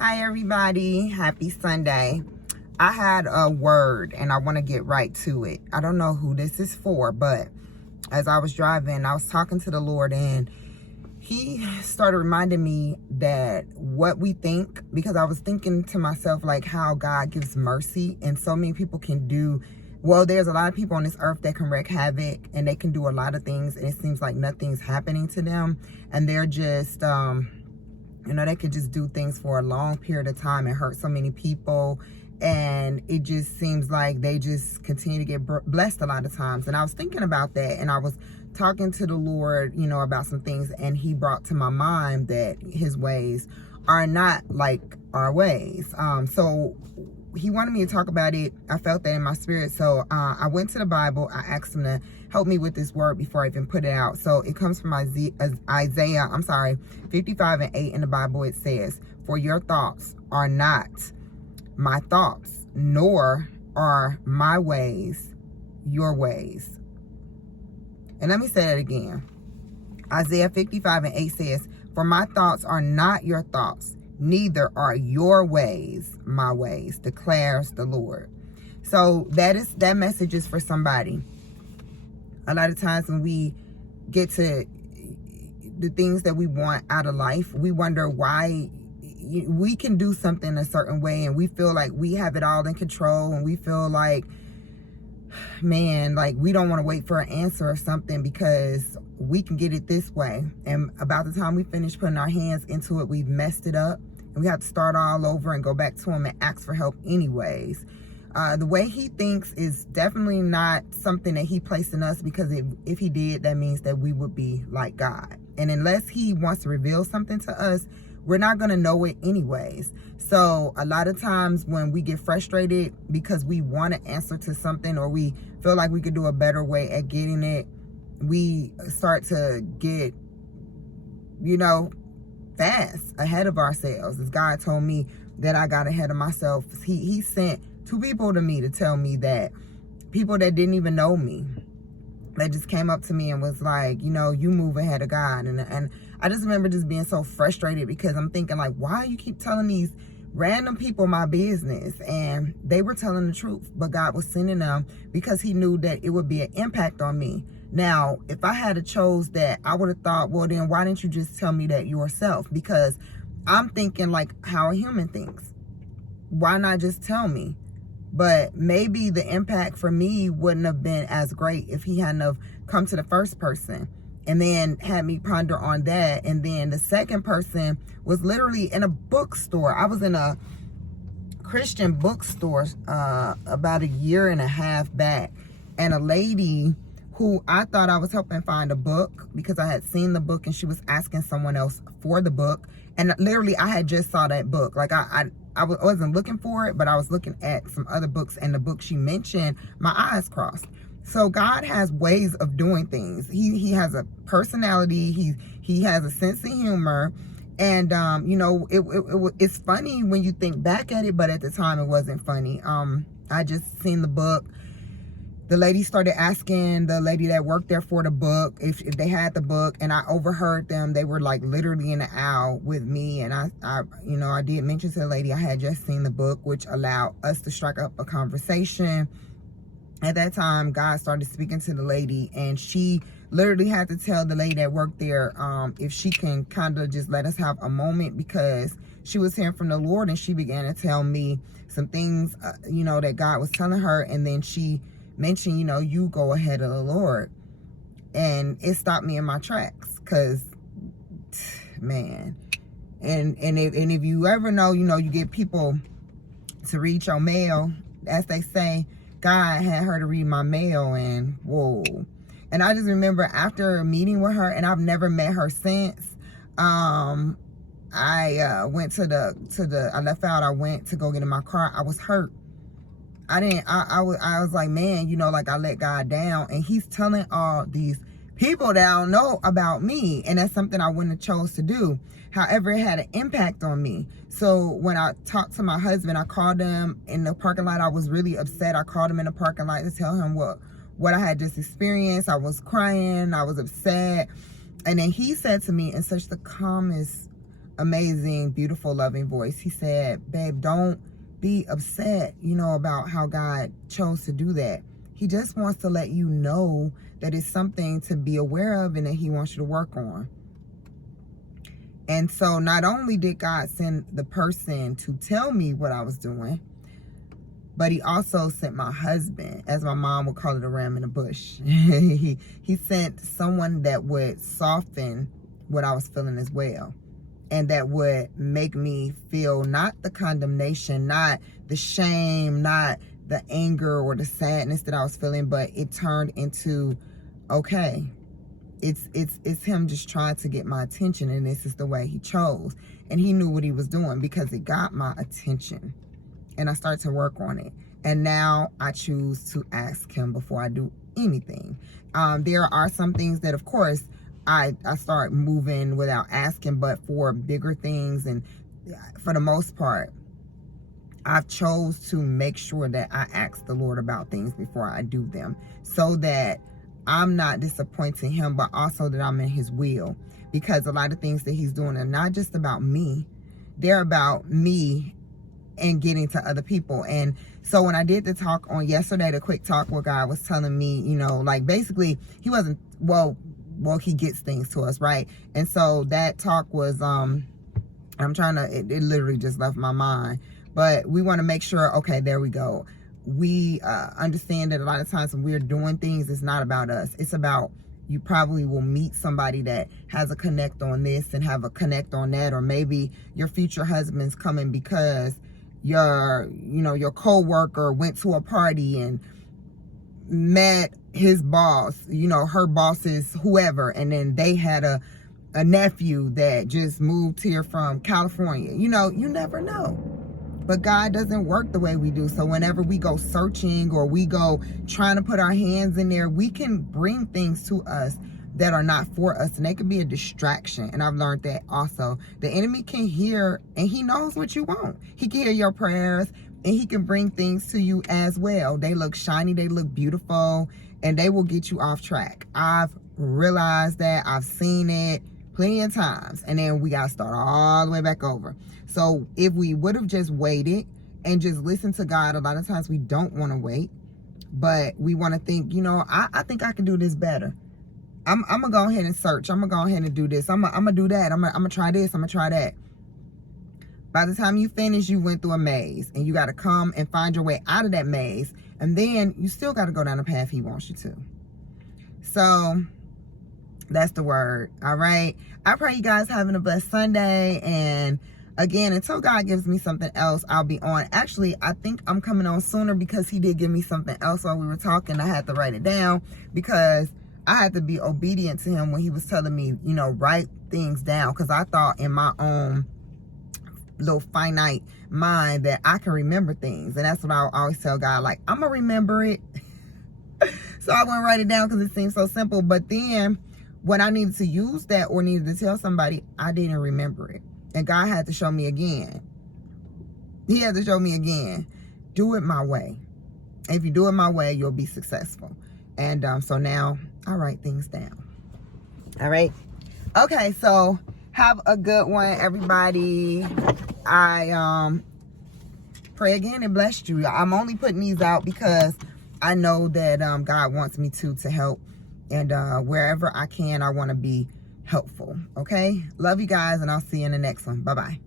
Hi everybody, happy Sunday. I had a word and I want to get right to it. I don't know who this is for, but as I was driving, I was talking to the Lord and he started reminding me that what we think, because I was thinking to myself like how God gives mercy and so many people can do, well, there's a lot of people on this earth that can wreak havoc and they can do a lot of things and it seems like nothing's happening to them and they're just, they could just do things for a long period of time and hurt so many people. And it just seems like they just continue to get blessed a lot of times. And I was thinking about that and I was talking to the Lord, about some things. And he brought to my mind that his ways are not like our ways. So he wanted me to talk about it. I felt that in my spirit. So I went to the Bible. I asked him to help me with this word before I even put it out. So it comes from Isaiah 55:8 in the Bible. It says, "For your thoughts are not my thoughts, nor are my ways your ways." And let me say that again. Isaiah 55:8 says, "For my thoughts are not your thoughts, neither are your ways my ways, declares the Lord." So that message is for somebody. A lot of times when we get to the things that we want out of life, we wonder why we can do something a certain way and we feel like we have it all in control and we feel like, man, like we don't want to wait for an answer or something because we can get it this way. And about the time we finish putting our hands into it, we've messed it up and we have to start all over and go back to him and ask for help anyways. The way he thinks is definitely not something that he placed in us, because if he did, that means that we would be like God. And unless he wants to reveal something to us, we're not going to know it anyways. So a lot of times when we get frustrated because we want an answer to something or we feel like we could do a better way at getting it, we start to get, fast ahead of ourselves. As God told me that I got ahead of myself, he sent 2 people to me to tell me that, people that didn't even know me, that just came up to me and was like, you move ahead of God. And I just remember just being so frustrated because I'm thinking like, why you keep telling these random people my business? And they were telling the truth, but God was sending them because he knew that it would be an impact on me. Now, if I had chose that, I would have thought, well, then why didn't you just tell me that yourself? Because I'm thinking like how a human thinks. Why not just tell me? But maybe the impact for me wouldn't have been as great if he hadn't have come to the first person and then had me ponder on that. And then the second person was literally in a bookstore. I was in a Christian bookstore about 1.5 years back. And a lady who I thought I was helping find a book because I had seen the book and she was asking someone else for the book. And literally I had just saw that book. Like I wasn't looking for it, but I was looking at some other books, and the book she mentioned, my eyes crossed. So God has ways of doing things. He has a personality. He has a sense of humor. And, it's funny when you think back at it, but at the time it wasn't funny. I just seen the book. The lady started asking the lady that worked there for the book if they had the book, and I overheard them. They were like literally in the aisle with me, and I did mention to the lady I had just seen the book, which allowed us to strike up a conversation. At that time, God started speaking to the lady, and she literally had to tell the lady that worked there if she can kind of just let us have a moment, because she was hearing from the Lord, and she began to tell me some things, that God was telling her, and then she mentioned, you go ahead of the Lord. And it stopped me in my tracks, because, man, and if you ever know, you get people to read your mail, as they say, God had her to read my mail, and whoa. And I just remember after meeting with her, and I've never met her since, I went I left out, I went to go get in my car. I was hurt. I was like, man, like I let God down, and he's telling all these people that I don't know about me, and that's something I wouldn't have chose to do. However, it had an impact on me. So when I talked to my husband, I called him in the parking lot. I was really upset. I called him in the parking lot to tell him what I had just experienced. I was crying. I was upset. And then he said to me in such the calmest amazing, beautiful, loving voice. He said, babe, don't be upset, about how God chose to do that. He just wants to let you know that it's something to be aware of and that he wants you to work on. And so not only did God send the person to tell me what I was doing, but he also sent my husband, as my mom would call it, a ram in the bush. he sent someone that would soften what I was feeling as well. And that would make me feel not the condemnation, not the shame, not the anger or the sadness that I was feeling, but it turned into, okay, it's him just trying to get my attention, and this is the way he chose. And he knew what he was doing because it got my attention. And I started to work on it. And now I choose to ask him before I do anything. There are some things that, of course, I start moving without asking, but for bigger things and for the most part, I've chose to make sure that I ask the Lord about things before I do them, so that I'm not disappointing him, but also that I'm in his will. Because a lot of things that he's doing are not just about me. They're about me and getting to other people. And so when I did the talk on yesterday, the quick talk where God was telling me, like basically he wasn't, well, he gets things to us, right? And so that talk was, it literally just left my mind. But we want to make sure, okay, there we go. We understand that a lot of times when we're doing things, it's not about us. It's about, you probably will meet somebody that has a connect on this and have a connect on that. Or maybe your future husband's coming because your co-worker went to a party and met his boss, her boss's whoever, and then they had a nephew that just moved here from California. You never know. But God doesn't work the way we do. So whenever we go searching or we go trying to put our hands in there, we can bring things to us that are not for us, and they can be a distraction. And I've learned that also. The enemy can hear, and he knows what you want. He can hear your prayers, and he can bring things to you as well. They look shiny, they look beautiful, and they will get you off track. I've realized that. I've seen it plenty of times, and then we got to start all the way back over. So if we would have just waited and just listened to God, a lot of times we don't want to wait, but we want to think, I think I can do this better. I'm going to go ahead and search. I'm going to go ahead and do this. I'm going to do that. I'm going to try this. I'm going to try that. By the time you finish, you went through a maze, and you got to come and find your way out of that maze. And then you still got to go down the path he wants you to. So that's the word. All right. I pray you guys having a blessed Sunday. And again, until God gives me something else, I'll be on. Actually, I think I'm coming on sooner because he did give me something else while we were talking. I had to write it down because I had to be obedient to him when he was telling me, write things down. Because I thought in my own little finite mind that I can remember things. And that's what I always tell God, like, I'm going to remember it. So I wouldn't write it down because it seems so simple. But then when I needed to use that or needed to tell somebody, I didn't remember it. And God had to show me again. He had to show me again. Do it my way. If you do it my way, you'll be successful. And so now I write things down. All right. Okay, so have a good one, everybody. I pray again and bless you. I'm only putting these out because I know that God wants me to help. And wherever I can, I want to be helpful. Okay? Love you guys, and I'll see you in the next one. Bye-bye.